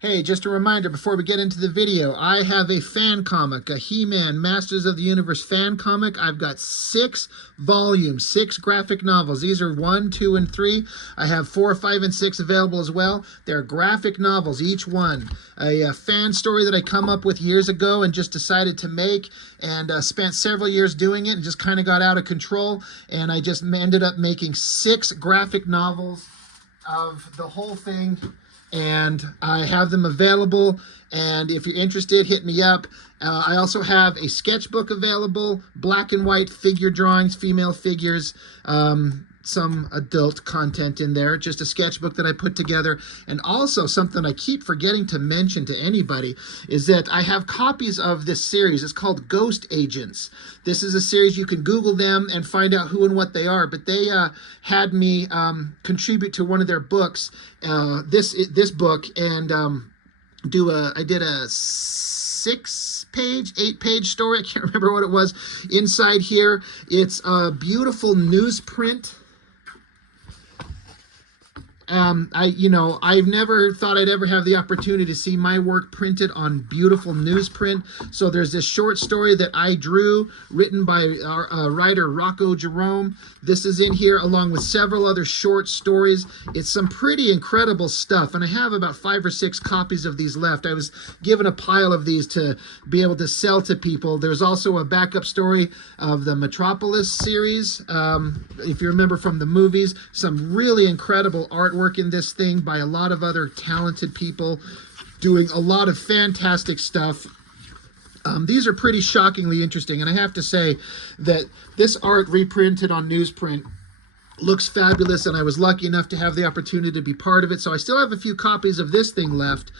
Hey, just a reminder before we get into the video, I have a fan comic, a He-Man Masters of the Universe fan comic. I've got 6 volumes, 6 graphic novels. These are 1, 2, and 3. I have 4, 5, and 6 available as well. They're graphic novels, each one. A fan story that I come up with years ago and just decided to make, and spent several years doing it and just kind of got out of control. And I just ended up making 6 graphic novels of the whole thing, and I have them available, and if you're interested, hit me up. I also have a sketchbook available, black and white figure drawings, female figures, some adult content in there, just a sketchbook that I put together. And also something I keep forgetting to mention to anybody is that I have copies of this series. It's called Ghost Agents. This is a series, you can Google them and find out who and what they are, but they had me contribute to one of their books, this book, and I did a 6-page, 8-page story. I can't remember what it was. Inside here, it's a beautiful newsprint. I've never thought I'd ever have the opportunity to see my work printed on beautiful newsprint. So there's this short story that I drew, written by our writer Rocco Jerome. This is in here along with several other short stories. It's some pretty incredible stuff, and I have about 5 or 6 copies of these left. I was given a pile of these to be able to sell to people. There's also a backup story of the Metropolis series, if you remember from the movies. Some really incredible artwork in this thing by a lot of other talented people doing a lot of fantastic stuff. These are pretty shockingly interesting, and I have to say that this art reprinted on newsprint looks fabulous, and I was lucky enough to have the opportunity to be part of it. So I still have a few copies of this thing left.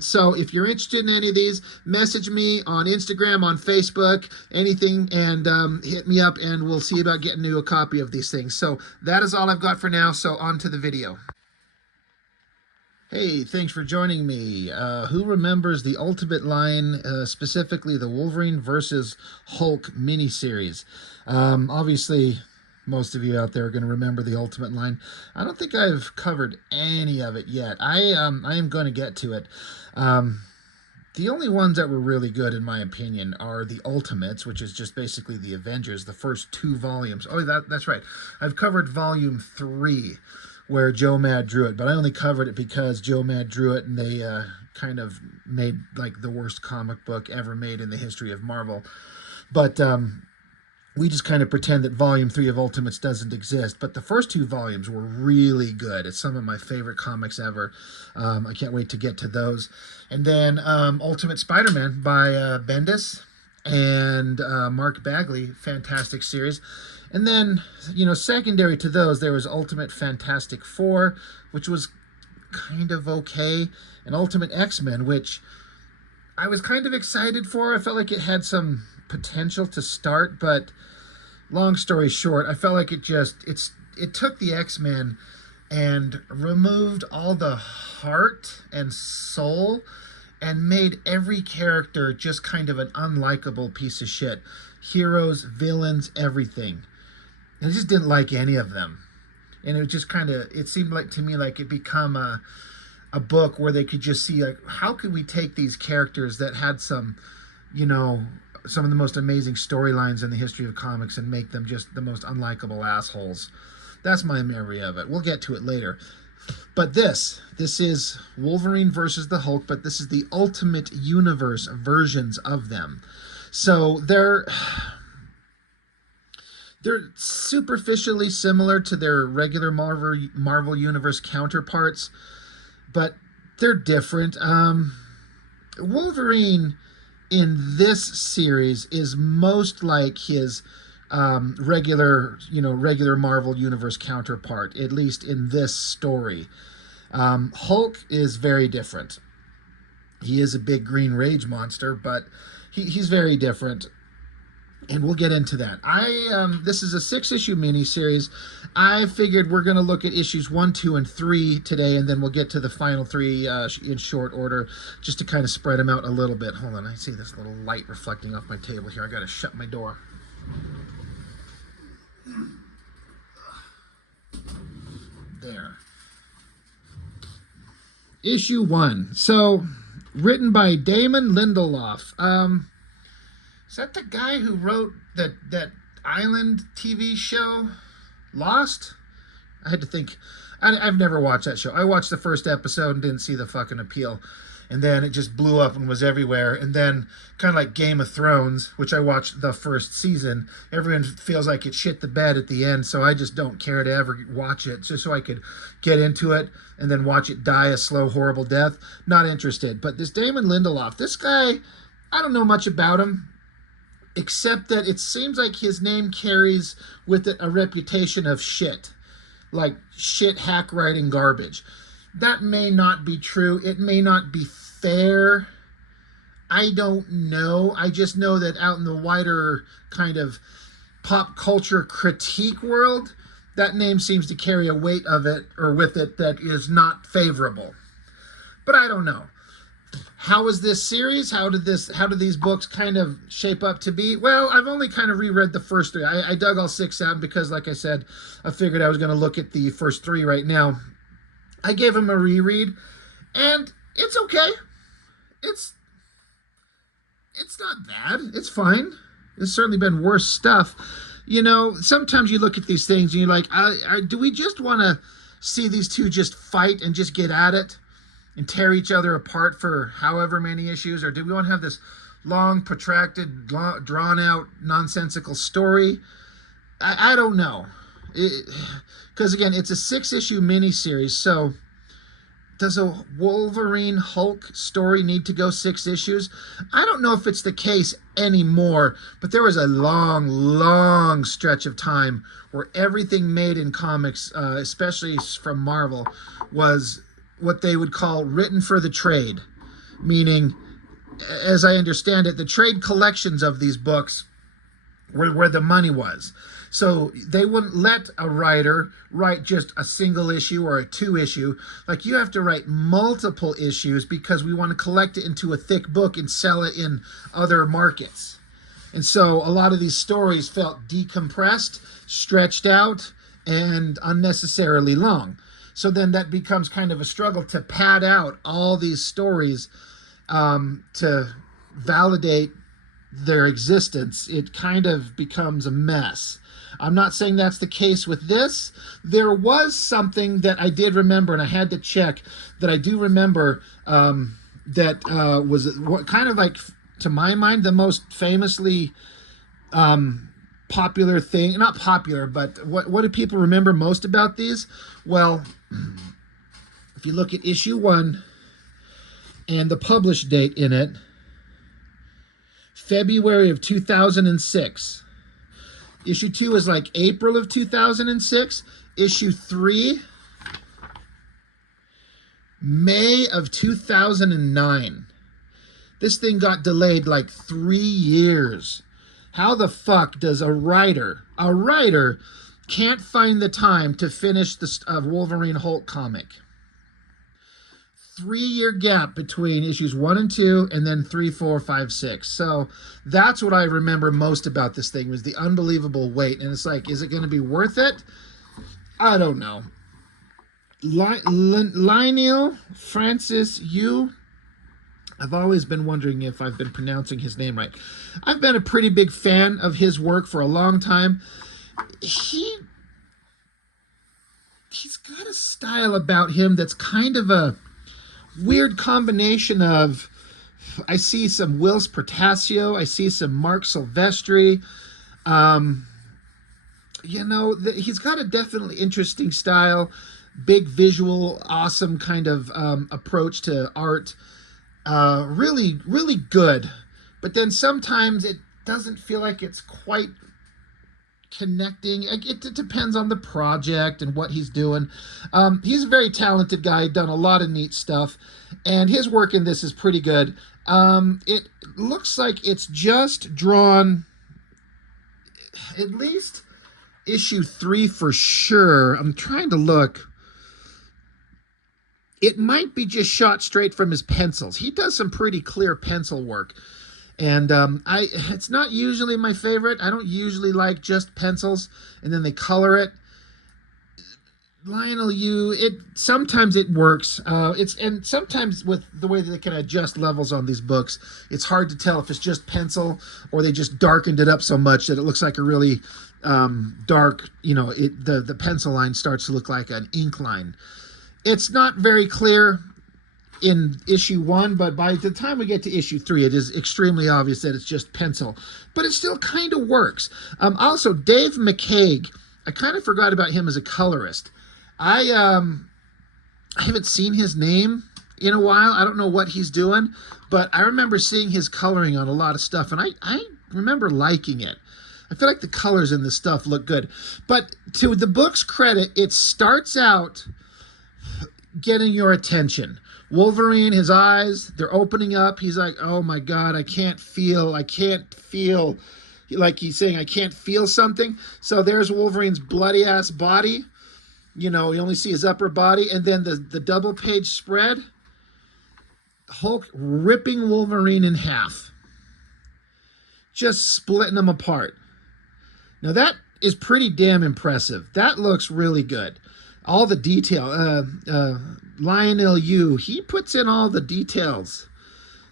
So if you're interested in any of these, message me on Instagram, on Facebook, anything, and hit me up, and we'll see about getting you a copy of these things. So that is all I've got for now, so on to the video. Hey, thanks for joining me. Who remembers the Ultimate line, specifically the Wolverine versus Hulk miniseries? Obviously, most of you out there are going to remember the Ultimate line. I don't think I've covered any of it yet. I am going to get to it. The only ones that were really good, in my opinion, are the Ultimates, which is just basically the Avengers, the first 2 volumes. Oh, that's right. I've covered volume 3, where Joe Mad drew it, but I only covered it because Joe Mad drew it, and they kind of made like the worst comic book ever made in the history of Marvel. But we just kind of pretend that volume 3 of Ultimates doesn't exist. But the first 2 volumes were really good. It's some of my favorite comics ever. I can't wait to get to those. And then Ultimate Spider-Man by Bendis and Mark Bagley, fantastic series. And then, secondary to those, there was Ultimate Fantastic Four, which was kind of okay, and Ultimate X-Men, which I was kind of excited for. I felt like it had some potential to start, but long story short, I felt like it took the X-Men and removed all the heart and soul and made every character just kind of an unlikable piece of shit. Heroes, villains, everything. I just didn't like any of them. And it just it seemed like to me like it become a book where they could just see, like, how could we take these characters that had some of the most amazing storylines in the history of comics and make them just the most unlikable assholes. That's my memory of it. We'll get to it later. But this is Wolverine versus the Hulk, but this is the Ultimate Universe versions of them. So they're superficially similar to their regular Marvel Universe counterparts, but they're different. Wolverine in this series is most like his regular Marvel Universe counterpart, at least in this story. Hulk is very different. He is a big green rage monster, but he's very different. And we'll get into that. This is a 6-issue miniseries. I figured we're going to look at issues 1, 2, and 3 today, and then we'll get to the final 3 in short order, just to kind of spread them out a little bit. Hold on, I see this little light reflecting off my table here. I got to shut my door. There. issue 1. So, written by Damon Lindelof. Is that the guy who wrote that island TV show, Lost? I had to think. I've never watched that show. I watched the first episode and didn't see the fucking appeal. And then it just blew up and was everywhere. And then, kind of like Game of Thrones, which I watched the first season, everyone feels like it shit the bed at the end, so I just don't care to ever watch it, just so I could get into it and then watch it die a slow, horrible death. Not interested. But this Damon Lindelof, this guy, I don't know much about him, except that it seems like his name carries with it a reputation of shit. Like shit hack writing garbage. That may not be true. It may not be fair. I don't know. I just know that out in the wider kind of pop culture critique world, that name seems to carry a weight of it or with it that is not favorable. But I don't know. How is this series? How did these books kind of shape up to be? Well, I've only kind of reread the first 3. I dug all 6 out because, like I said, I figured I was going to look at the first 3 right now. I gave him a reread, and it's okay. It's not bad. It's fine. There's certainly been worse stuff. You know, sometimes you look at these things and you're like, do we just want to see these two just fight and just get at it and tear each other apart for however many issues? Or do we want to have this long, protracted, drawn-out, nonsensical story? I don't know. Because, again, it's a 6-issue miniseries, so does a Wolverine Hulk story need to go 6 issues? I don't know if it's the case anymore, but there was a long, long stretch of time where everything made in comics, especially from Marvel, was what they would call written for the trade. Meaning, as I understand it, the trade collections of these books were where the money was. So they wouldn't let a writer write just a single issue or a 2 issue. Like, you have to write multiple issues because we want to collect it into a thick book and sell it in other markets. And so a lot of these stories felt decompressed, stretched out, and unnecessarily long. So then that becomes kind of a struggle to pad out all these stories to validate their existence. It kind of becomes a mess. I'm not saying that's the case with this. There was something that I did remember, and I had to check, that I do remember that was kind of like, to my mind, the most famously popular thing. Not popular, but what do people remember most about these? Well, if you look at issue 1 and the publish date in it, February of 2006. Issue 2 is like April of 2006. Issue 3, May of 2009. This thing got delayed like 3 years. How the fuck does a writer can't find the time to finish the Wolverine Hulk comic? 3-year gap between issues 1 and 2, and then 3, 4, 5, 6. So that's what I remember most about this thing, was the unbelievable wait. And it's like, is it going to be worth it? I don't know. Lionel Francis Yu. I've always been wondering if I've been pronouncing his name right. I've been a pretty big fan of his work for a long time. He's got a style about him that's kind of a weird combination of, I see some Whilce Portacio, I see some Mark Silvestri. You know, he's got a definitely interesting style, big visual, awesome kind of approach to art. Really, really good. But then sometimes it doesn't feel like it's quite connecting. It depends on the project and what he's doing. He's a very talented guy, done a lot of neat stuff, and his work in this is pretty good. It looks like it's just drawn at least issue 3 for sure. I'm trying to look. It might be just shot straight from his pencils. He does some pretty clear pencil work. And it's not usually my favorite. I don't usually like just pencils and then they color it. Lionel Yu, it sometimes it works. And sometimes with the way that they can adjust levels on these books, it's hard to tell if it's just pencil or they just darkened it up so much that it looks like a really dark. The pencil line starts to look like an ink line. It's not very clear in issue 1, but by the time we get to issue 3, it is extremely obvious that it's just pencil. But it still kind of works. Also, Dave McCaig, I kind of forgot about him as a colorist. I haven't seen his name in a while. I don't know what he's doing, but I remember seeing his coloring on a lot of stuff, and I remember liking it. I feel like the colors in this stuff look good. But to the book's credit, it starts out getting your attention. Wolverine, his eyes, they're opening up. He's like, oh my God, I can't feel. Like he's saying, I can't feel something. So there's Wolverine's bloody ass body. You only see his upper body. And then the double page spread, Hulk ripping Wolverine in half. Just splitting him apart. Now that is pretty damn impressive. That looks really good. All the detail. Lionel Yu, he puts in all the details.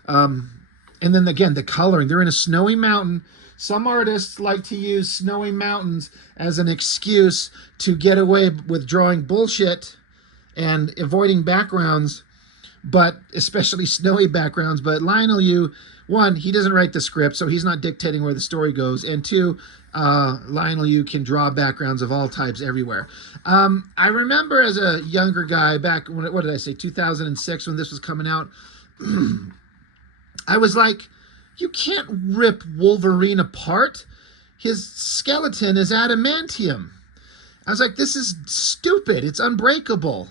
And then again, the coloring. They're in a snowy mountain. Some artists like to use snowy mountains as an excuse to get away with drawing bullshit and avoiding backgrounds, but especially snowy backgrounds. But Lionel Yu, 1, he doesn't write the script, so he's not dictating where the story goes. And 2, Lionel Yu can draw backgrounds of all types everywhere. I remember as a younger guy back, what did I say, 2006 when this was coming out, I was like, you can't rip Wolverine apart. His skeleton is adamantium. I was like, this is stupid. It's unbreakable.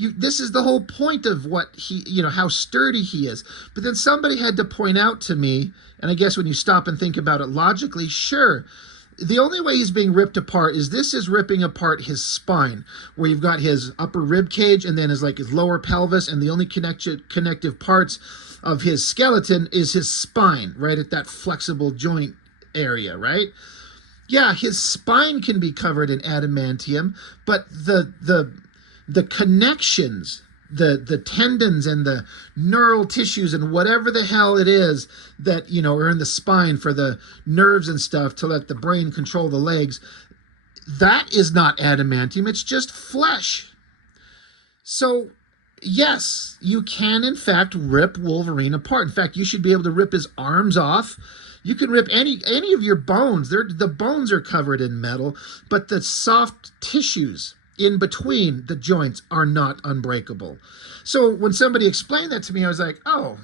This is the whole point of what how sturdy he is. But then somebody had to point out to me, and I guess when you stop and think about it logically, sure, the only way he's being ripped apart is this is ripping apart his spine, where you've got his upper rib cage and then his lower pelvis, and the only connective parts of his skeleton is his spine, right at that flexible joint area, right? Yeah, his spine can be covered in adamantium, but the connections, the tendons and the neural tissues and whatever the hell it is that, are in the spine for the nerves and stuff to let the brain control the legs, that is not adamantium, it's just flesh. So yes, you can in fact rip Wolverine apart. In fact, you should be able to rip his arms off. You can rip any of your bones. The bones are covered in metal, but the soft tissues in between the joints are not unbreakable. So when somebody explained that to me, I was like, oh,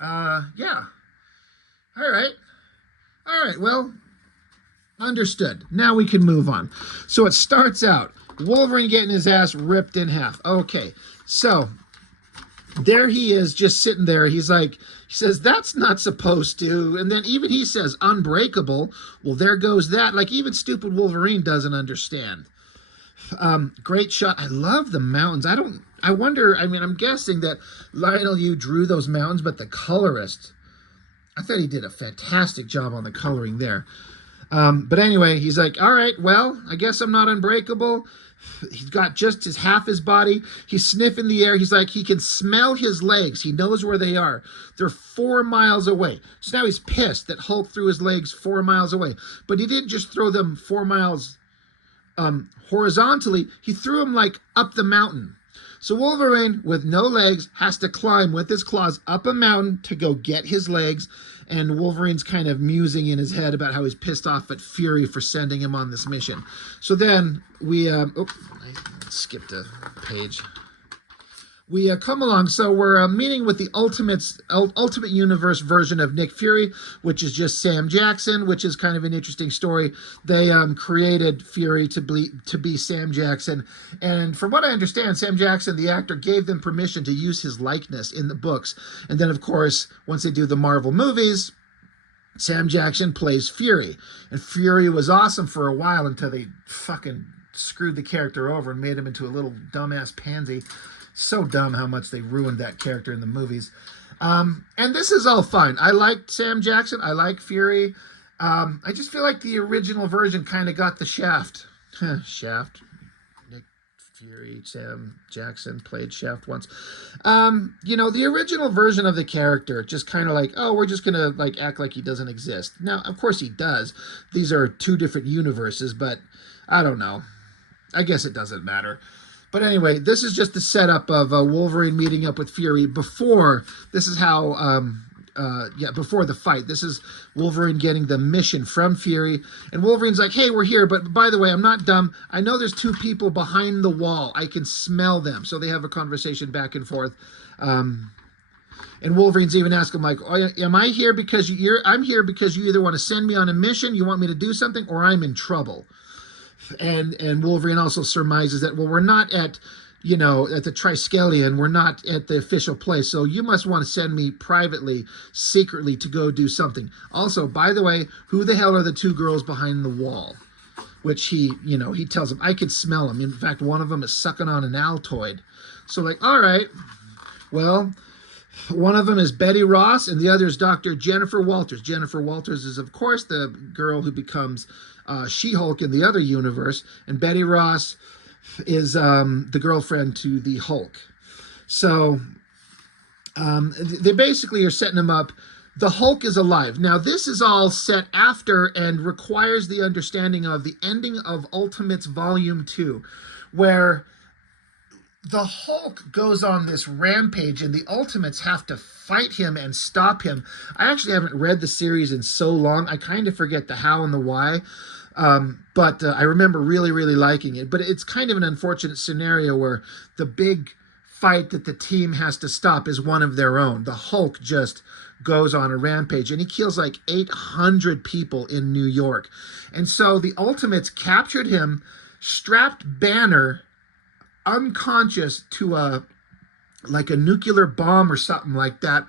yeah. All right, well, understood. Now we can move on. So it starts out, Wolverine getting his ass ripped in half. Okay, so there he is just sitting there. He says, that's not supposed to. And then even he says, unbreakable. Well, there goes that. Like even stupid Wolverine doesn't understand. Great shot. I love the mountains. I'm guessing that Lionel Yu drew those mountains, but the colorist, I thought he did a fantastic job on the coloring there. But anyway, he's like, all right, well, I guess I'm not unbreakable. He's got just half his body. He's sniffing the air. He's like, he can smell his legs. He knows where they are. They're 4 miles away. So now he's pissed that Hulk threw his legs 4 miles away. But he didn't just throw them 4 miles horizontally. He threw them up the mountain. So Wolverine, with no legs, has to climb with his claws up a mountain to go get his legs. And Wolverine's kind of musing in his head about how he's pissed off at Fury for sending him on this mission. So then we, I skipped a page. We come along, so we're meeting with the Ultimate Universe version of Nick Fury, which is just Sam Jackson, which is kind of an interesting story. They created Fury to be Sam Jackson, and from what I understand, Sam Jackson, the actor, gave them permission to use his likeness in the books. And then, of course, once they do the Marvel movies, Sam Jackson plays Fury. And Fury was awesome for a while until they fucking screwed the character over and made him into a little dumbass pansy. So dumb how much they ruined that character in the movies. And this is all fine. I like Sam Jackson. I like Fury. I just feel like the original version kind of got the shaft. Shaft. Fury, Sam Jackson played Shaft once. The original version of the character, just kind of like, oh, we're just gonna like act like he doesn't exist. Now, of course he does. These are two different universes, but I don't know. I guess it doesn't matter. But anyway, this is just the setup of Wolverine meeting up with Fury before. This is how before the fight. This is Wolverine getting the mission from Fury. And Wolverine's like, hey, we're here. But by the way, I'm not dumb. I know there's two people behind the wall. I can smell them. So they have a conversation back and forth. And Wolverine's even asking him, like, oh, am I here because I'm here because you either want to send me on a mission, you want me to do something, or I'm in trouble. And Wolverine also surmises that, well, we're not at the Triskelion. We're not at the official place. So you must want to send me privately, secretly to go do something. Also, by the way, who the hell are the two girls behind the wall? Which he tells him, I can smell them. In fact, one of them is sucking on an Altoid. So like, all right, well, one of them is Betty Ross and the other is Dr. Jennifer Walters. Jennifer Walters is, of course, the girl who becomes She-Hulk in the other universe. And Betty Ross is the girlfriend to the Hulk. So they basically are setting him up. The Hulk is alive. Now, this is all set after and requires the understanding of the ending of Ultimates Volume 2, where the Hulk goes on this rampage and the Ultimates have to fight him and stop him. I actually haven't read the series in so long. I kind of forget the how and the why. But I remember really, really liking it. But it's kind of an unfortunate scenario where the big fight that the team has to stop is one of their own. The Hulk just goes on a rampage and he kills like 800 people in New York. And so the Ultimates captured him, strapped Banner unconscious to a nuclear bomb or something like that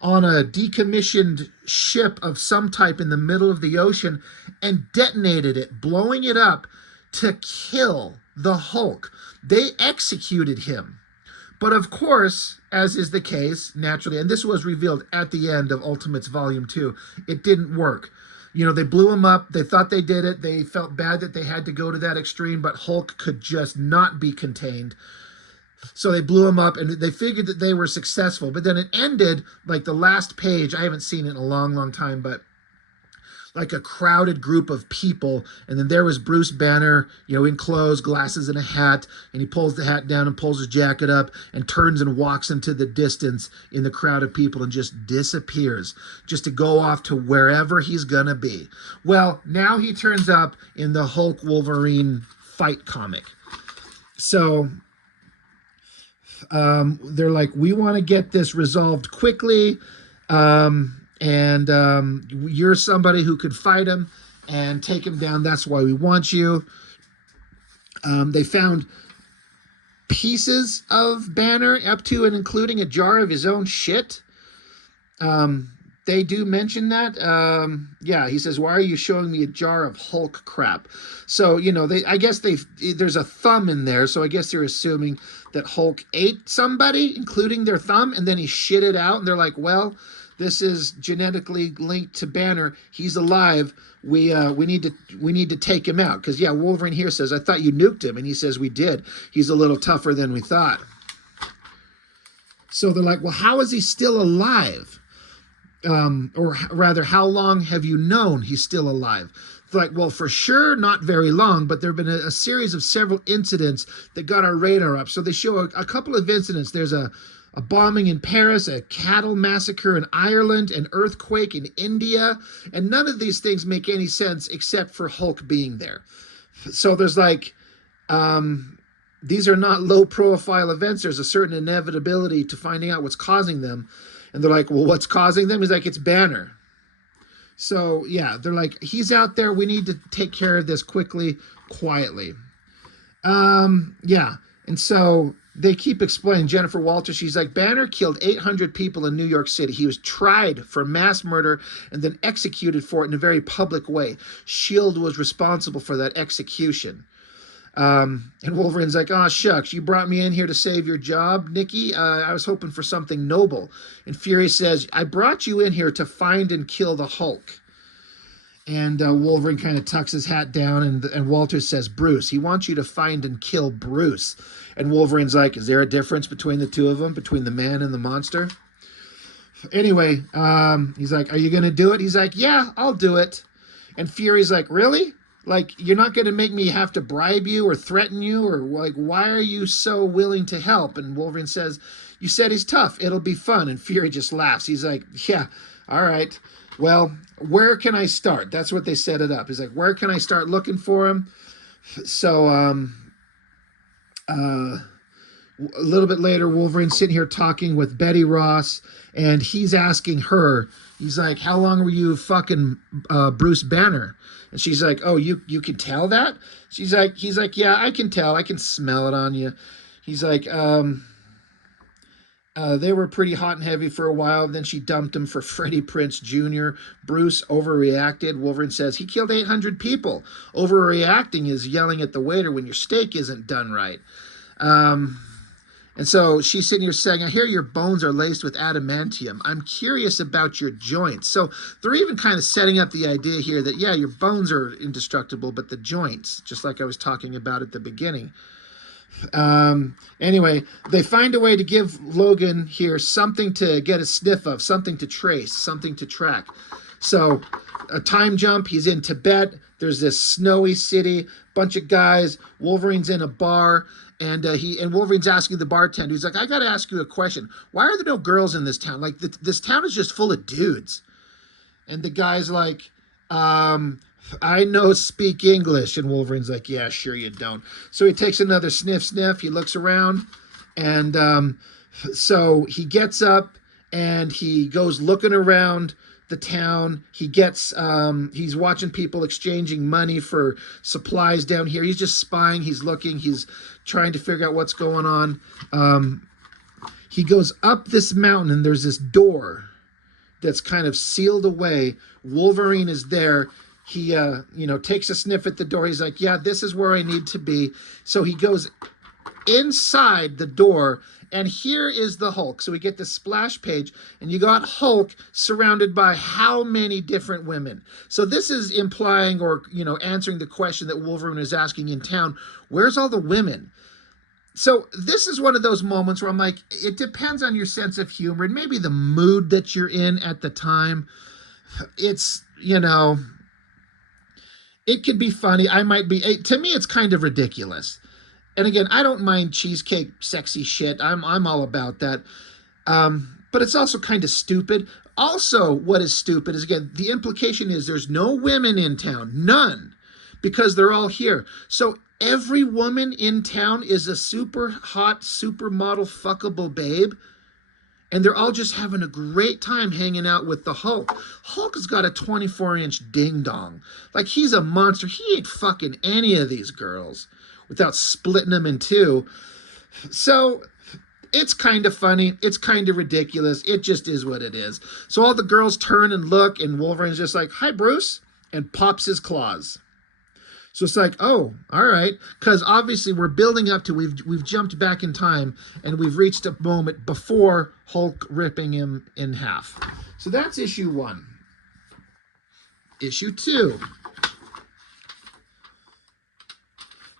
on a decommissioned ship of some type in the middle of the ocean and detonated it, blowing it up to kill the Hulk. They executed him. But of course, as is the case, naturally, and this was revealed at the end of Ultimates Volume 2, it didn't work. They blew him up. They thought they did it. They felt bad that they had to go to that extreme, but Hulk could just not be contained. So they blew him up, and they figured that they were successful. But then it ended, like the last page, I haven't seen it in a long, long time, but like a crowded group of people. And then there was Bruce Banner, in clothes, glasses, and a hat. And he pulls the hat down and pulls his jacket up and turns and walks into the distance in the crowd of people and just disappears, just to go off to wherever he's gonna be. Well, now he turns up in the Hulk Wolverine fight comic. So they're like, we want to get this resolved quickly. And you're somebody who could fight him and take him down. That's why we want you. They found pieces of Banner, up to and including a jar of his own shit. They do mention that. Yeah, he says, why are you showing me a jar of Hulk crap? So, I guess there's a thumb in there. So I guess they're assuming that Hulk ate somebody, including their thumb, and then he shit it out. And they're like, well, this is genetically linked to Banner. He's alive. We need to take him out. Because, yeah, Wolverine here says, I thought you nuked him. And he says, we did. He's a little tougher than we thought. So they're like, well, how is he still alive? Or rather, how long have you known he's still alive? They're like, well, for sure, not very long, but there have been a series of several incidents that got our radar up. So they show a couple of incidents. There's a bombing in Paris, a cattle massacre in Ireland, an earthquake in India, and none of these things make any sense except for Hulk being there. So there's like, these are not low-profile events. There's a certain inevitability to finding out what's causing them. And they're like, well, what's causing them? He's like, it's Banner. So, yeah, they're like, he's out there. We need to take care of this quickly, quietly. Yeah, and so they keep explaining. Jennifer Walters, she's like, Banner killed 800 people in New York City. He was tried for mass murder and then executed for it in a very public way. S.H.I.E.L.D. was responsible for that execution. And Wolverine's like, oh, shucks, you brought me in here to save your job, Nikki? I was hoping for something noble. And Fury says, I brought you in here to find and kill the Hulk. And Wolverine kind of tucks his hat down, and Walter says, Bruce, he wants you to find and kill Bruce. And Wolverine's like, is there a difference between the two of them, between the man and the monster? Anyway, he's like, are you going to do it? He's like, yeah, I'll do it. And Fury's like, really? Like, you're not going to make me have to bribe you or threaten you? Or, like, why are you so willing to help? And Wolverine says, you said he's tough. It'll be fun. And Fury just laughs. He's like, yeah, all right. Well, where can I start? That's what they set it up. He's like, where can I start looking for him? So, a little bit later, Wolverine's sitting here talking with Betty Ross, and he's asking her, he's like, how long were you fucking Bruce Banner? And she's like, oh, you can tell that? He's like, yeah, I can tell. I can smell it on you. He's like, they were pretty hot and heavy for a while. Then she dumped him for Freddie Prinze Jr. Bruce overreacted. Wolverine says, he killed 800 people. Overreacting is yelling at the waiter when your steak isn't done right. And so she's sitting here saying, I hear your bones are laced with adamantium. I'm curious about your joints. So they're even kind of setting up the idea here that, yeah, your bones are indestructible, but the joints, just like I was talking about at the beginning. Anyway, they find a way to give Logan here something to get a sniff of, something to trace, something to track. So a time jump, he's in Tibet. There's this snowy city, bunch of guys. Wolverine's in a bar, and Wolverine's asking the bartender. He's like, I got to ask you a question. Why are there no girls in this town? Like, this town is just full of dudes. And the guy's like, I know speak English. And Wolverine's like, yeah, sure you don't. So he takes another sniff. He looks around, and so he gets up and he goes looking around the town. He's watching people exchanging money for supplies down here. He's just spying. He's looking. He's trying to figure out what's going on. He goes up this mountain, and there's this door that's kind of sealed away. Wolverine is there. He, takes a sniff at the door. He's like, yeah, this is where I need to be. So he goes inside the door, and here is the Hulk. So we get the splash page, and you got Hulk surrounded by how many different women? So this is implying or, answering the question that Wolverine is asking in town, where's all the women? So this is one of those moments where I'm like, it depends on your sense of humor and maybe the mood that you're in at the time. It's, it could be funny. To me, it's kind of ridiculous. And again, I don't mind cheesecake, sexy shit. I'm all about that. But it's also kind of stupid. Also, what is stupid is, again, the implication is there's no women in town. None. Because they're all here. So every woman in town is a super hot, supermodel, fuckable babe. And they're all just having a great time hanging out with the Hulk. Hulk has got a 24-inch ding-dong. Like, he's a monster. He ain't fucking any of these girls without splitting them in two. So it's kind of funny. It's kind of ridiculous. It just is what it is. So all the girls turn and look, and Wolverine's just like, hi, Bruce, and pops his claws. So it's like, oh, all right, because obviously we're building up to, we've jumped back in time, and we've reached a moment before Hulk ripping him in half. So that's issue 1. Issue 2.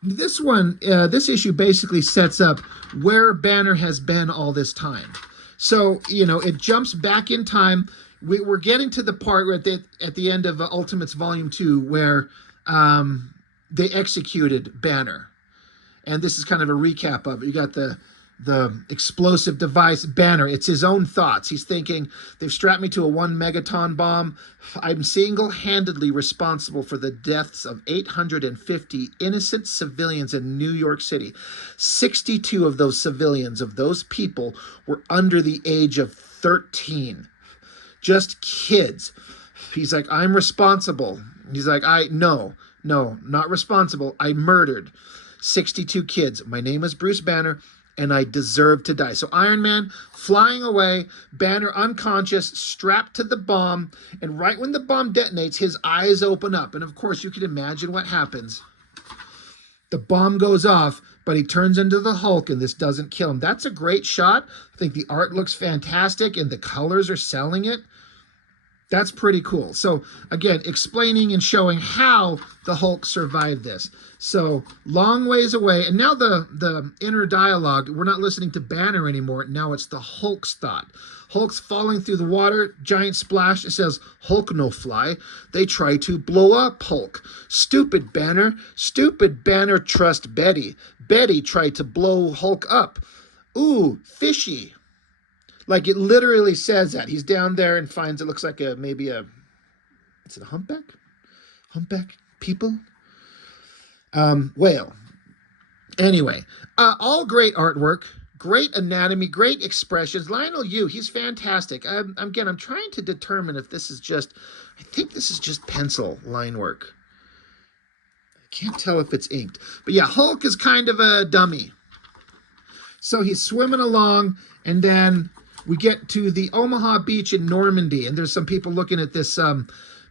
This issue basically sets up where Banner has been all this time. So, it jumps back in time. We're getting to the part where at the end of Ultimates Volume 2 where they executed Banner. And this is kind of a recap of it. You got the explosive device Banner. It's his own thoughts. He's thinking, they've strapped me to a 1 megaton bomb. I'm single-handedly responsible for the deaths of 850 innocent civilians in New York City. 62 of those civilians, of those people, were under the age of 13. Just kids. He's like, I'm responsible. He's like, no, not responsible. I murdered 62 kids. My name is Bruce Banner, and I deserve to die. So Iron Man flying away, Banner unconscious, strapped to the bomb, and right when the bomb detonates, his eyes open up. And of course, you can imagine what happens. The bomb goes off, but he turns into the Hulk, and this doesn't kill him. That's a great shot. I think the art looks fantastic, and the colors are selling it. That's pretty cool. So again, explaining and showing how the Hulk survived this. So long ways away, and now the inner dialogue. We're not listening to Banner anymore. Now it's the Hulk's thought. Hulk's falling through the water, giant splash. It says, Hulk no fly. They try to blow up Hulk. Stupid Banner. Stupid Banner trust Betty. Betty tried to blow Hulk up. Ooh, fishy. Like it literally says that. He's down there and finds it looks like maybe a, is it a humpback? Humpback people? Whale. Anyway, all great artwork, great anatomy, great expressions. Lionel Yu, he's fantastic. Again, I'm trying to determine if this is just, I think this is just pencil line work. I can't tell if it's inked. But yeah, Hulk is kind of a dummy. So he's swimming along, and then we get to the Omaha Beach in Normandy, and there's some people looking at this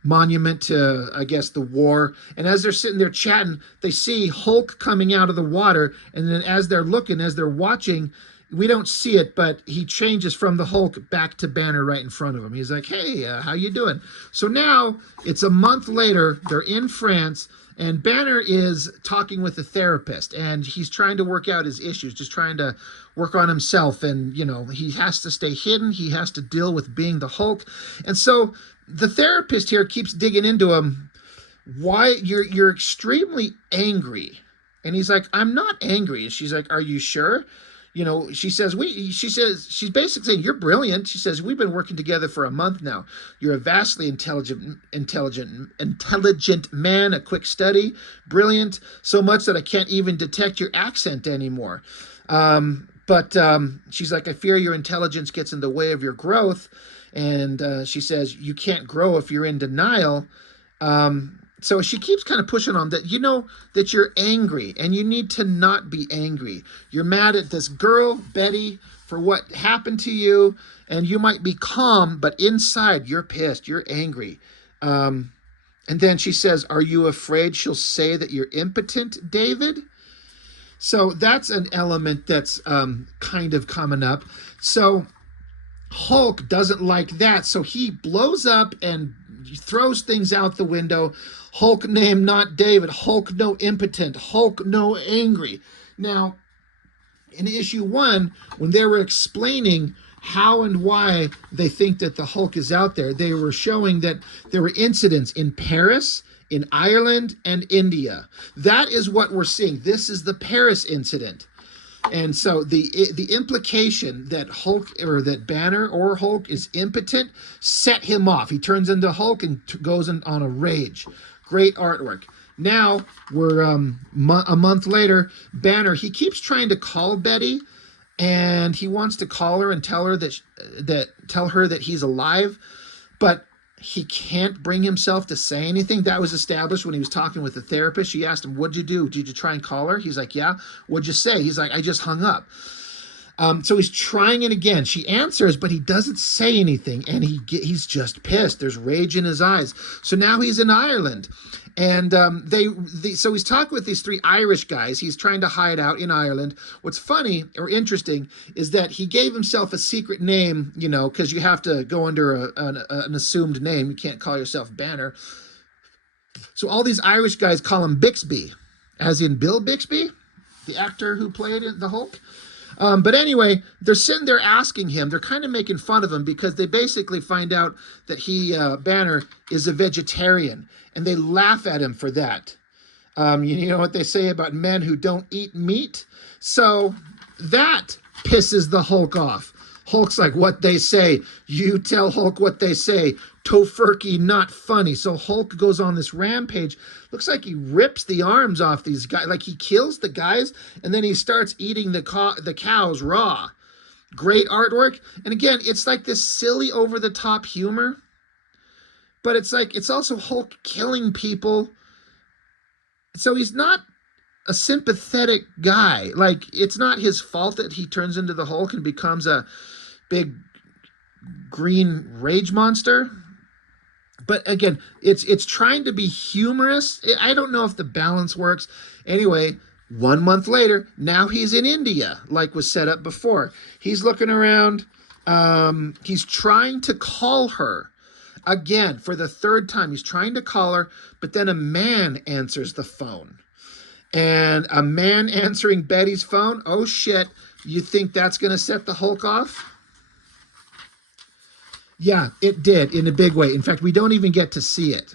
monument to, I guess, the war. And as they're sitting there chatting, they see Hulk coming out of the water. And then as they're looking, as they're watching, we don't see it, but he changes from the Hulk back to Banner right in front of him. He's like, hey, how you doing? So now it's a month later. They're in France. And Banner is talking with a therapist, and he's trying to work out his issues, just trying to work on himself. And, you know, he has to stay hidden. He has to deal with being the Hulk. And so the therapist here keeps digging into him. Why you're extremely angry. And he's like, I'm not angry. And she's like, are you sure? You know, she says, she's basically saying, you're brilliant. She says, we've been working together for a month now. You're a vastly intelligent man, a quick study, brilliant, so much that I can't even detect your accent anymore. But she's like, I fear your intelligence gets in the way of your growth. And she says, you can't grow if you're in denial. So she keeps kind of pushing on that, you know, that you're angry and you need to not be angry. You're mad at this girl, Betty, for what happened to you. And you might be calm, but inside you're pissed. You're angry. And then she says, are you afraid she'll say that you're impotent, David? So that's an element that's kind of coming up. So Hulk doesn't like that. So he blows up and throws things out the window. Hulk name not David. Hulk no impotent. Hulk no angry. Now, in issue 1, when they were explaining how and why they think that the Hulk is out there, they were showing that there were incidents in Paris, in Ireland, and India. That is what we're seeing. This is the Paris incident. And so the implication that Hulk or that Banner or Hulk is impotent set him off. He turns into Hulk and goes on a rage. Great artwork. Now we're a month later. Banner, he keeps trying to call Betty, and he wants to call her and tell her that he's alive, but he can't bring himself to say anything. That was established when he was talking with the therapist. She asked him, what'd you do? Did you try and call her? He's like, yeah. What'd you say? He's like, I just hung up. So he's trying it again. She answers, but he doesn't say anything, and he's just pissed. There's rage in his eyes. So now he's in Ireland, and so he's talking with these 3 Irish guys. He's trying to hide out in Ireland. What's funny or interesting is that he gave himself a secret name, you know, because you have to go under an assumed name. You can't call yourself Banner. So all these Irish guys call him Bixby, as in Bill Bixby, the actor who played the Hulk. But anyway, they're sitting there asking him, they're kind of making fun of him because they basically find out that Banner is a vegetarian, and they laugh at him for that. You know what they say about men who don't eat meat? So that pisses the Hulk off. Hulk's like, what they say. You tell Hulk what they say. Tofurkey, not funny. So Hulk goes on this rampage. Looks like he rips the arms off these guys. Like he kills the guys, and then he starts eating the cows raw. Great artwork. And again, it's like this silly over-the-top humor. But it's like, it's also Hulk killing people. So he's not a sympathetic guy. Like, it's not his fault that he turns into the Hulk and becomes a big green rage monster. But again, it's trying to be humorous. I don't know if the balance works. Anyway, 1 month later, now he's in India, like was set up before. He's looking around. He's trying to call her. Again, for the third time, he's trying to call her, but then a man answers the phone. And a man answering Betty's phone, oh shit, you think that's going to set the Hulk off? Yeah, it did in a big way. In fact, we don't even get to see it.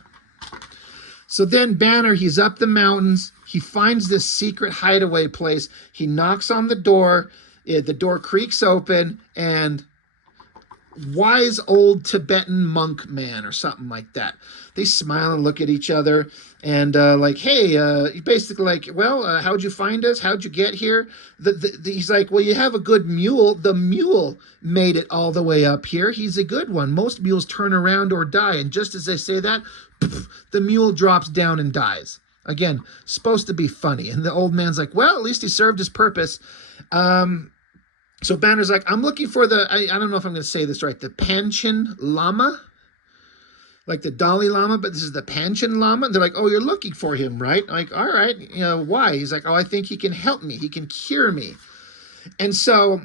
So then Banner, he's up the mountains. He finds this secret hideaway place. He knocks on the door. The door creaks open, and wise old Tibetan monk man or something like that. They smile and look at each other and like, hey, basically like, well, how'd you find us? How'd you get here? He's like, well, you have a good mule. The mule made it all the way up here. He's a good one. Most mules turn around or die. And just as they say that, the mule drops down and dies. Again, supposed to be funny. And the old man's like, well, at least he served his purpose. So Banner's like, I'm looking for I don't know if I'm going to say this right, the Panchen Lama, like the Dalai Lama, but this is the Panchen Lama. And they're like, oh, you're looking for him, right? I'm like, all right, why? He's like, oh, I think he can help me. He can cure me. And so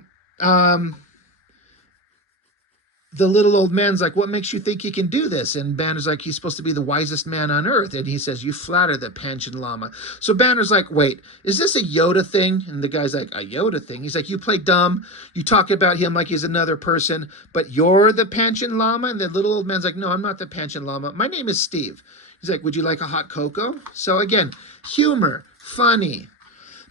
the little old man's like, what makes you think he can do this? And Banner's like, he's supposed to be the wisest man on earth. And he says, you flatter the Panchen Lama. So Banner's like, wait, is this a Yoda thing? And the guy's like, a Yoda thing? He's like, you play dumb. You talk about him like he's another person, but you're the Panchen Lama? And the little old man's like, no, I'm not the Panchen Lama. My name is Steve. He's like, would you like a hot cocoa? So again, humor, funny.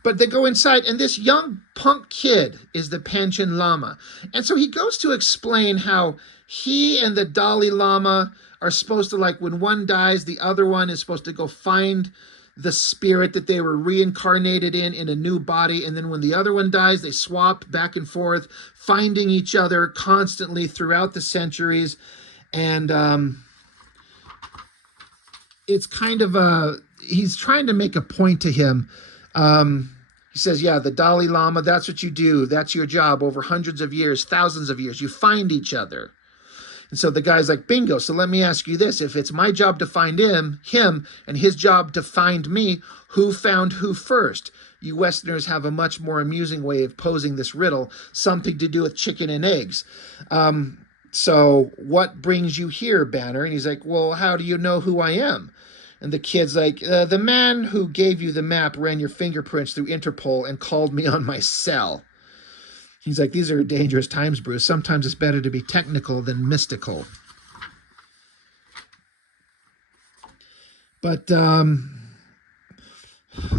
But they go inside, and this young punk kid is the Panchen Lama. And so he goes to explain how he and the Dalai Lama are supposed to, like, when one dies, the other one is supposed to go find the spirit that they were reincarnated in a new body. And then when the other one dies, they swap back and forth, finding each other constantly throughout the centuries. And it's kind of he's trying to make a point to him. He says, yeah, the Dalai Lama, that's what you do. That's your job over hundreds of years, thousands of years. You find each other. And so the guy's like, bingo. So let me ask you this. If it's my job to find him, and his job to find me, who found who first? You Westerners have a much more amusing way of posing this riddle, something to do with chicken and eggs. So what brings you here, Banner? And he's like, well, how do you know who I am? And the kid's like, the man who gave you the map ran your fingerprints through Interpol and called me on my cell. He's like, these are dangerous times, Bruce. Sometimes it's better to be technical than mystical. But,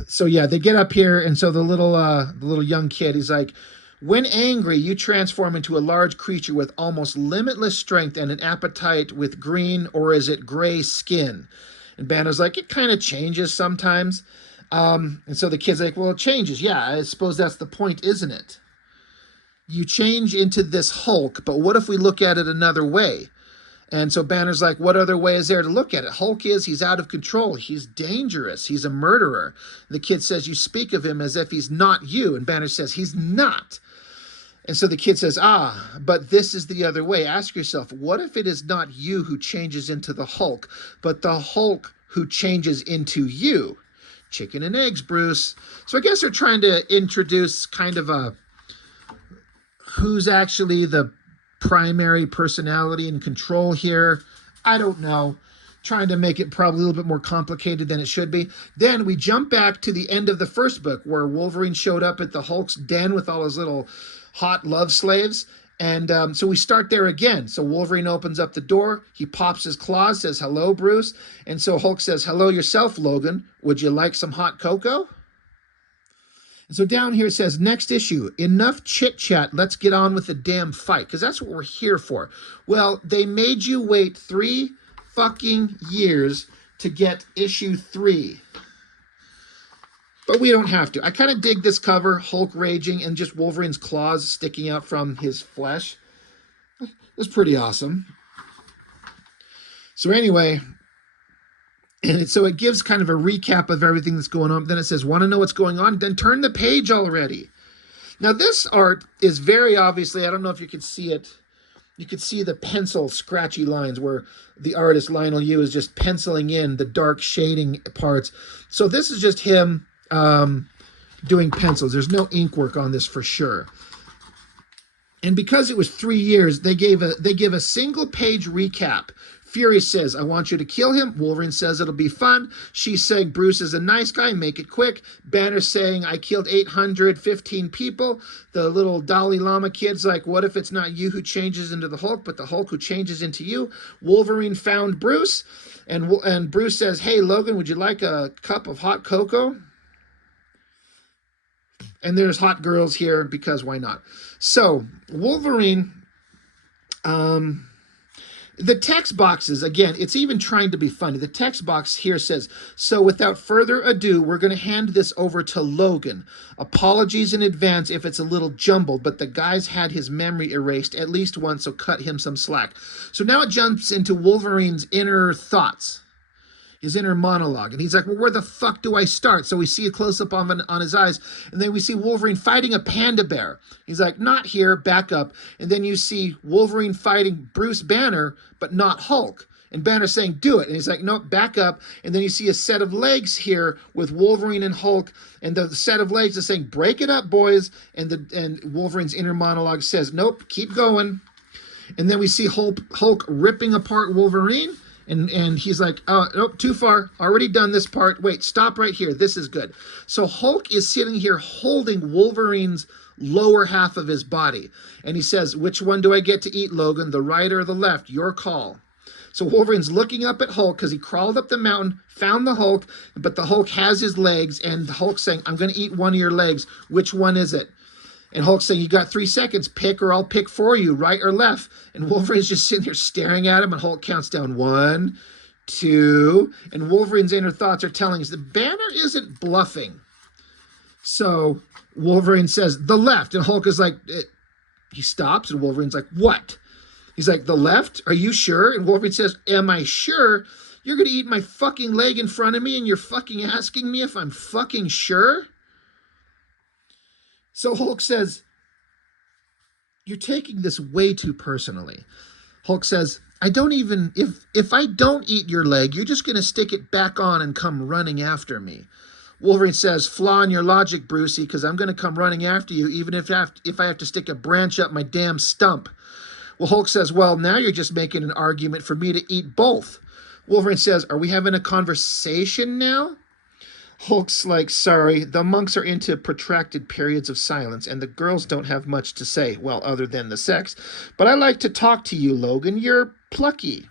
so yeah, they get up here, and so the little young kid, he's like, when angry, you transform into a large creature with almost limitless strength and an appetite with green, or is it gray skin? And Banner's like, it kind of changes sometimes. And so the kid's like, well, it changes. Yeah, I suppose that's the point, isn't it? You change into this Hulk, but what if we look at it another way? And so Banner's like, what other way is there to look at it? Hulk he's out of control. He's dangerous. He's a murderer. The kid says, you speak of him as if he's not you. And Banner says, he's not. And so the kid says, but this is the other way. Ask yourself, what if it is not you who changes into the Hulk, but the Hulk who changes into you? Chicken and eggs, Bruce. So I guess they're trying to introduce kind of who's actually the primary personality and control here. I don't know. Trying to make it probably a little bit more complicated than it should be. Then we jump back to the end of the first book where Wolverine showed up at the Hulk's den with all his little hot love slaves. And so we start there again. So Wolverine opens up the door. He pops his claws, says, hello, Bruce. And so Hulk says, hello yourself, Logan. Would you like some hot cocoa? And so down here it says, next issue, enough chit-chat. Let's get on with the damn fight, because that's what we're here for. Well, they made you wait 3 fucking years to get issue 3. But we don't have to. I kind of dig this cover, Hulk raging and just Wolverine's claws sticking out from his flesh. It's pretty awesome. So anyway, so it gives kind of a recap of everything that's going on. Then it says, want to know what's going on? Then turn the page already. Now this art is very obviously, I don't know if you can see it. You could see the pencil scratchy lines where the artist Lionel Yu is just penciling in the dark shading parts. So this is just him doing pencils. There's no ink work on this for sure. And because it was 3 years, they give a single page recap Fury says, I want you to kill him. Wolverine says it'll be fun. She's saying Bruce is a nice guy, make it quick. Banner's saying, I killed 815 people. The little Dalai Lama kid's like, what if it's not you who changes into the Hulk, but the Hulk who changes into you? Wolverine found Bruce, and Bruce says, hey, Logan, would you like a cup of hot cocoa? And there's hot girls here because why not? So Wolverine, the text boxes, again, it's even trying to be funny. The text box here says, so without further ado, we're going to hand this over to Logan. Apologies in advance if it's a little jumbled, but the guy's had his memory erased at least once, so cut him some slack. So now it jumps into Wolverine's inner thoughts, his inner monologue. And he's like, well, where the fuck do I start? So we see a close-up on his eyes, and then we see Wolverine fighting a panda bear. He's like, not here, back up. And then you see Wolverine fighting Bruce Banner, but not Hulk. And Banner's saying, do it. And he's like, nope, back up. And then you see a set of legs here with Wolverine and Hulk, and the set of legs is saying, break it up, boys. And Wolverine's inner monologue says, nope, keep going. And then we see Hulk ripping apart Wolverine. And he's like, oh, nope, too far. Already done this part. Wait, stop right here. This is good. So Hulk is sitting here holding Wolverine's lower half of his body. And he says, which one do I get to eat, Logan? The right or the left? Your call. So Wolverine's looking up at Hulk because he crawled up the mountain, found the Hulk, but the Hulk has his legs, and the Hulk's saying, I'm going to eat one of your legs. Which one is it? And Hulk's saying, you got 3 seconds, pick or I'll pick for you, right or left. And Wolverine's just sitting there staring at him, and Hulk counts down 1, 2, and Wolverine's inner thoughts are telling us the Banner isn't bluffing. So Wolverine says, the left, and Hulk is like, he stops, and Wolverine's like, what? He's like, the left? Are you sure? And Wolverine says, am I sure? You're going to eat my fucking leg in front of me, and you're fucking asking me if I'm fucking sure? So Hulk says, you're taking this way too personally. Hulk says, I don't even, if I don't eat your leg, you're just going to stick it back on and come running after me. Wolverine says, flaw in your logic, Brucey, because I'm going to come running after you, even if I have to stick a branch up my damn stump. Well, Hulk says, well, now you're just making an argument for me to eat both. Wolverine says, are we having a conversation now? Hulk's like, sorry, the monks are into protracted periods of silence, and the girls don't have much to say, well, other than the sex. But I like to talk to you, Logan. You're plucky.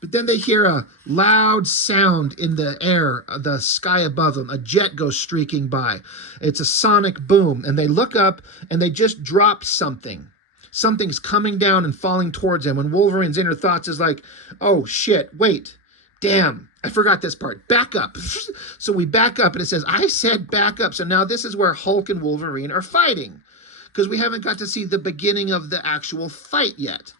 But then they hear a loud sound in the air, the sky above them. A jet goes streaking by. It's a sonic boom, and they look up, and they just drop something. Something's coming down and falling towards them, and Wolverine's inner thoughts is like, oh, shit, wait. Damn, I forgot this part. Back up. So we back up, and it says, I said back up. So now this is where Hulk and Wolverine are fighting, because we haven't got to see the beginning of the actual fight yet.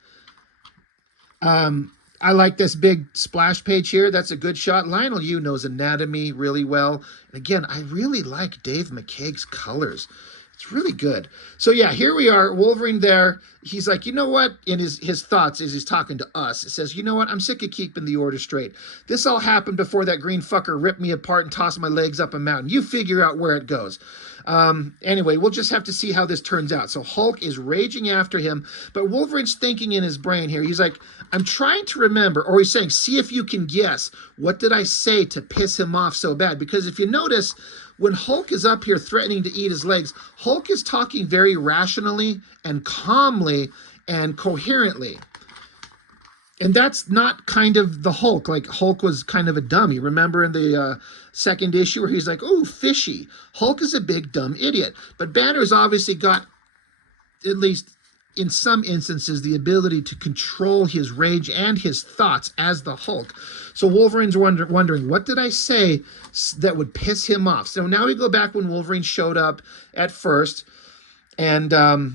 I like this big splash page here. That's a good shot. Lionel Yu knows anatomy really well. And again, I really like Dave McCaig's colors. It's really good. So yeah, here we are, Wolverine there. He's like, you know what? In his thoughts as he's talking to us, it says, you know what? I'm sick of keeping the order straight. This all happened before that green fucker ripped me apart and tossed my legs up a mountain. You figure out where it goes. Anyway, we'll just have to see how this turns out. So Hulk is raging after him, but Wolverine's thinking in his brain here. He's like, I'm trying to remember, or he's saying, see if you can guess. What did I say to piss him off so bad? Because if you notice, when Hulk is up here threatening to eat his legs, Hulk is talking very rationally and calmly and coherently. And that's not kind of the Hulk. Like, Hulk was kind of a dummy. Remember in the second issue where he's like, oh, fishy. Hulk is a big, dumb idiot. But Banner's obviously got, at least in some instances, the ability to control his rage and his thoughts as the Hulk. So Wolverine's wondering, what did I say that would piss him off? So now we go back when Wolverine showed up at first. And,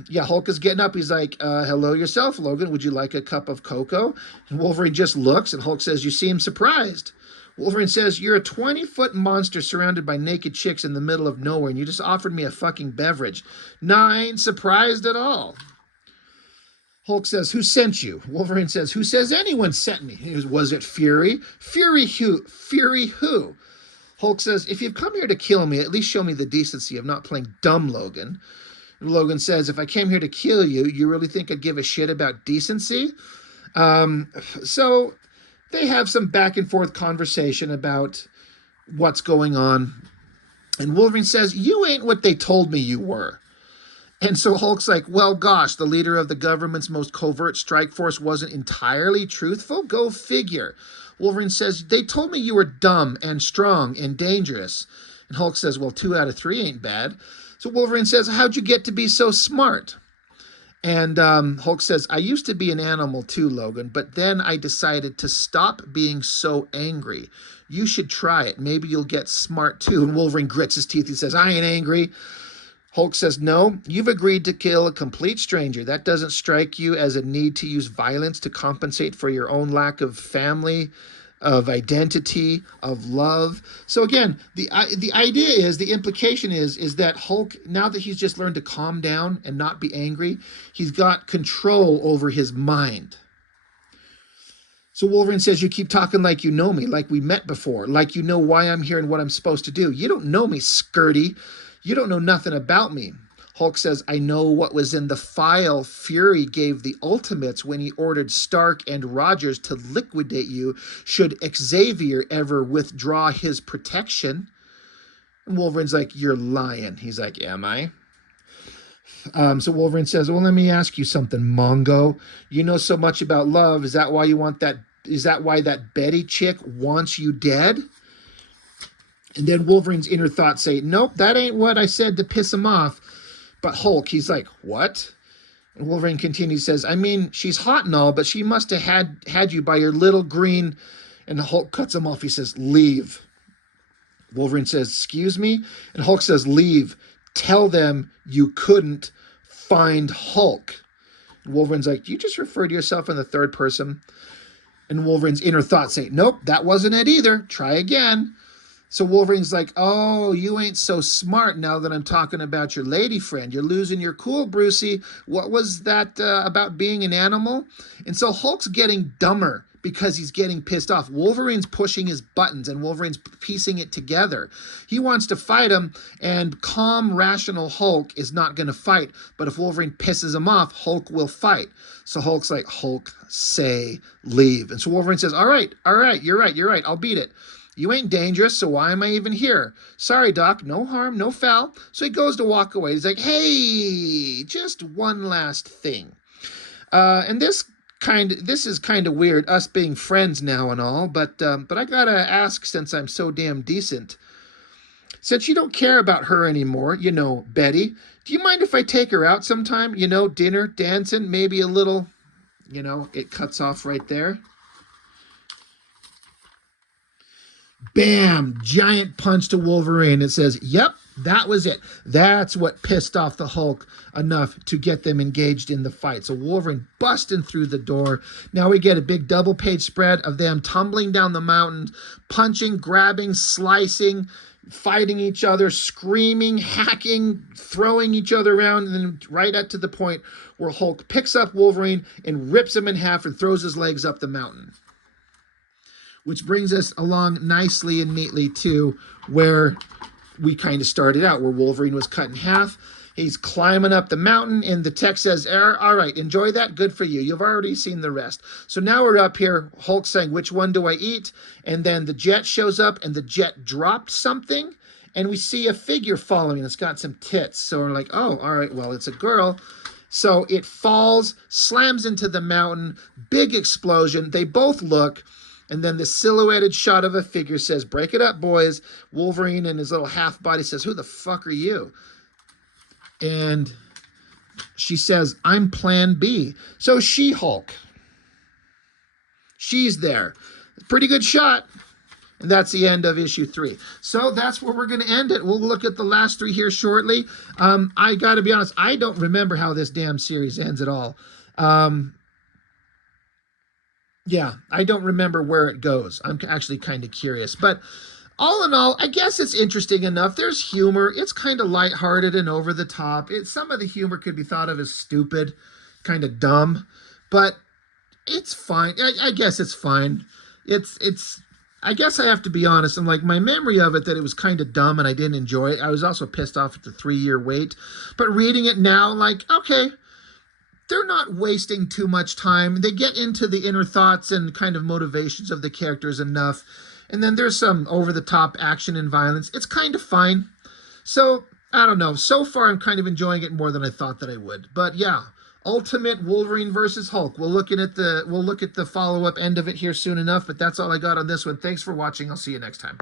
yeah, Hulk is getting up. He's like, hello yourself, Logan. Would you like a cup of cocoa? And Wolverine just looks, and Hulk says, you seem surprised. Wolverine says, you're a 20-foot monster surrounded by naked chicks in the middle of nowhere, and you just offered me a fucking beverage. Nah, I ain't surprised at all. Hulk says, who sent you? Wolverine says, who says anyone sent me? He goes, was it Fury? Fury who? Fury who? Hulk says, if you've come here to kill me, at least show me the decency of not playing dumb, Logan. Logan says, if I came here to kill you, you really think I'd give a shit about decency? So they have some back and forth conversation about what's going on. And Wolverine says, "You ain't what they told me you were." And so Hulk's like, "Well, gosh, the leader of the government's most covert strike force wasn't entirely truthful? Go figure." Wolverine says, "They told me you were dumb and strong and dangerous." And Hulk says, "Well, 2 out of 3 ain't bad." So Wolverine says, "How'd you get to be so smart?" And Hulk says, "I used to be an animal too, Logan, but then I decided to stop being so angry. You should try it. Maybe you'll get smart too." And Wolverine grits his teeth. He says, "I ain't angry." Hulk says, "No, you've agreed to kill a complete stranger. That doesn't strike you as a need to use violence to compensate for your own lack of family, of identity, of love." So again, the idea is, the implication is that Hulk, now that he's just learned to calm down and not be angry, he's got control over his mind. So Wolverine says, "You keep talking like you know me, like we met before, like you know why I'm here and what I'm supposed to do. You don't know me, Skirty. You don't know nothing about me." Hulk says, "I know what was in the file Fury gave the Ultimates when he ordered Stark and Rogers to liquidate you should Xavier ever withdraw his protection." And Wolverine's like, "You're lying." He's like, "Am I?" So Wolverine says, "Well, let me ask you something, Mongo. You know so much about love. Is that why you want that? Is that why that Betty chick wants you dead?" And then Wolverine's inner thoughts say, "Nope, that ain't what I said to piss him off." But Hulk, he's like, "What?" And Wolverine continues, says, "I mean, she's hot and all, but she must have had you by your little green..." And Hulk cuts him off. He says, "Leave." Wolverine says, "Excuse me?" And Hulk says, "Leave. Tell them you couldn't find Hulk." And Wolverine's like, "Do you just refer to yourself in the third person?" And Wolverine's inner thoughts say, "Nope, that wasn't it either. Try again." So Wolverine's like, "Oh, you ain't so smart now that I'm talking about your lady friend. You're losing your cool, Brucey. What was that about being an animal?" And so Hulk's getting dumber because he's getting pissed off. Wolverine's pushing his buttons and Wolverine's piecing it together. He wants to fight him, and calm, rational Hulk is not going to fight. But if Wolverine pisses him off, Hulk will fight. So Hulk's like, "Hulk, say leave." And so Wolverine says, all right, you're right, I'll beat it. You ain't dangerous, so why am I even here? Sorry, Doc, no harm, no foul. So he goes to walk away. He's like, "Hey, just one last thing." And this is kind of weird, us being friends now and all, but I gotta ask, since I'm so damn decent, since you don't care about her anymore, Betty, do you mind if I take her out sometime? Dinner, dancing, maybe a little, it cuts off right there. Bam! Giant punch to Wolverine. It says, "Yep, that was it. That's what pissed off the Hulk enough to get them engaged in the fight." So Wolverine busting through the door. Now we get a big double page spread of them tumbling down the mountain, punching, grabbing, slicing, fighting each other, screaming, hacking, throwing each other around, and then right up to the point where Hulk picks up Wolverine and rips him in half and throws his legs up the mountain. Which brings us along nicely and neatly to where we kind of started out, where Wolverine was cut in half. He's climbing up the mountain, and the text says, "All right, enjoy that. Good for you. You've already seen the rest." So now we're up here, Hulk saying, "Which one do I eat?" And then the jet shows up, and the jet dropped something, and we see a figure following. It's got some tits. So we're like, oh, all right, well, it's a girl. So it falls, slams into the mountain, big explosion. They both look. And then the silhouetted shot of a figure says, "Break it up, boys." Wolverine in his little half body says, "Who the fuck are you?" And she says, "I'm Plan B." So She-Hulk. She's there. Pretty good shot. And that's the end of issue 3. So that's where we're going to end it. We'll look at the last 3 here shortly. I got to be honest, I don't remember how this damn series ends at all. Yeah, I don't remember where it goes. I'm actually kind of curious. But all in all, I guess it's interesting enough. There's humor. It's kind of lighthearted and over the top. Some of the humor could be thought of as stupid, kind of dumb. But it's fine. I guess it's fine. I guess I have to be honest. And like my memory of it, that it was kind of dumb and I didn't enjoy it. I was also pissed off at the 3-year wait. But reading it now, like, okay, they're not wasting too much time. They get into the inner thoughts and kind of motivations of the characters enough. And then there's some over the top action and violence. It's kind of fine. So, I don't know. So far, I'm kind of enjoying it more than I thought that I would. But yeah, Ultimate Wolverine versus Hulk. We'll look at the follow up end of it here soon enough. But that's all I got on this one. Thanks for watching. I'll see you next time.